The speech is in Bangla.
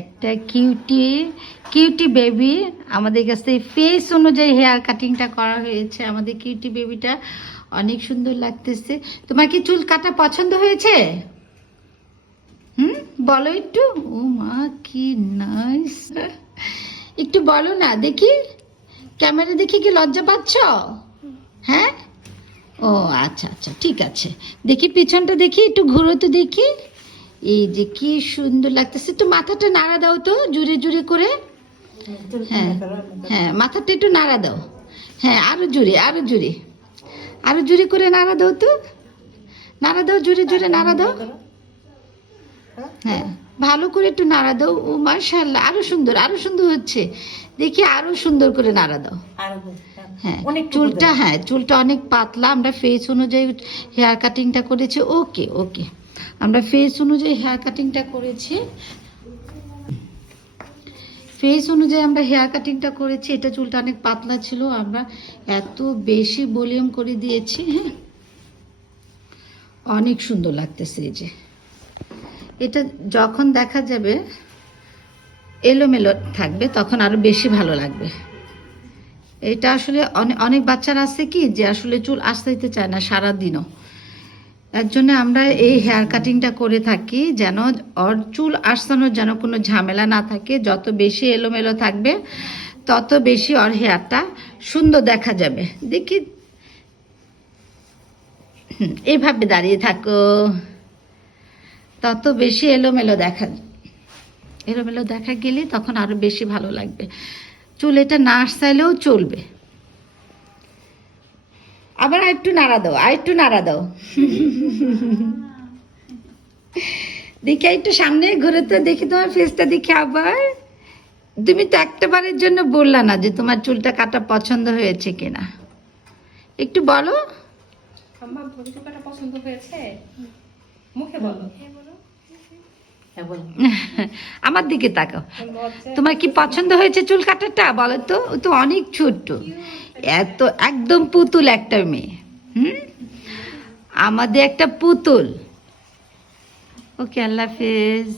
একটা কিউটি কিউটি বেবি। আমাদের কাছে ফেস অনুযায়ী হেয়ার কাটিংটা করা হয়েছে। আমাদের কিউটি বেবিটা অনেক সুন্দর লাগতেছে। তোমার কি চুল কাটা পছন্দ হয়েছে? বলো একটু। ও মা কি নাইস, একটু বলো না দেখি। ক্যামেরা দেখে কি লজ্জা পাচ্ছ? হ্যাঁ, ও আচ্ছা আচ্ছা ঠিক আছে। দেখি পিছনটা দেখি, একটু ঘুরো তো দেখি। এই যে কি সুন্দর লাগতেছে। একটু মাথাটা নাড়া দাও তো জুড়ে জুড়ে করে। হ্যাঁ হ্যাঁ, মাথাটা একটু নাড়া দাও। হ্যাঁ, আরো জুড়ে আরো জুড়ে আরো জুড়ে করে নাড়া দাও তো। নাড়া দাও, জুড়ে জুড়ে নাড়া দাও। হ্যাঁ, ভালো করে একটু নাড়া দাও। ও মাশাআল্লাহ, আরো সুন্দর আরো সুন্দর হচ্ছে। দেখি আরো সুন্দর করে নাড়া দাও। হ্যাঁ, চুলটা, হ্যাঁ চুলটা অনেক পাতলা। আমরা ফেস অনুযায়ী হেয়ার কাটিংটা করেছি। ওকে ওকে, আমরা ফেস অনুযায়ী হেয়ার কাটিংটা করেছি। ফেস অনুযায়ী আমরা হেয়ার কাটিংটা করেছি। এটা চুলটা অনেক পাতলা ছিল, আমরা এত বেশি ভলিউম করে দিয়েছি। হ্যাঁ, অনেক সুন্দর লাগতেছে। এই যে এটা যখন দেখা যাবে এলোমেলো থাকবে তখন আরো বেশি ভালো লাগবে। এটা আসলে অনেক বাচ্চারা আছে কি যে আসলে চুল আঁচড়াইতে চায় না সারাদিনও। এর জন্য আমরা এই হেয়ার কাটিংটা করে থাকি, যেন ওর চুল আঁচড়ানোর যেন কোনো ঝামেলা না থাকে। যত বেশি এলোমেলো থাকবে তত বেশি ওর হেয়ারটা সুন্দর দেখা যাবে। দেখি, এইভাবে দাঁড়িয়ে থাকো, তত বেশি এলোমেলো দেখা গেলে তখন আরো বেশি ভালো লাগবে। চুল এটা না আঁচড়াইলেও চলবে। আবার আরেকটু নাড়া দাও, আরেকটু নাড়া দাও। দেখি একটু সামনে ঘুরে তো দেখি তোমার ফেসটা দেখি। আবার তুমি তো একটা বারের জন্য বললা না যে তোমার চুলটা কাটা পছন্দ হয়েছে কিনা। একটু বলো। পছন্দ হয়েছে, মুখে বলো। আমার দিকে তাকাও। তোমার কি পছন্দ হয়েছে চুল কাটাটা? বলো তো। ও তো অনেক ছোট্ট, এত একদম পুতুল একটা মেয়ে। আমাদের একটা পুতুল। ওকে, আল্লাহ হাফেজ।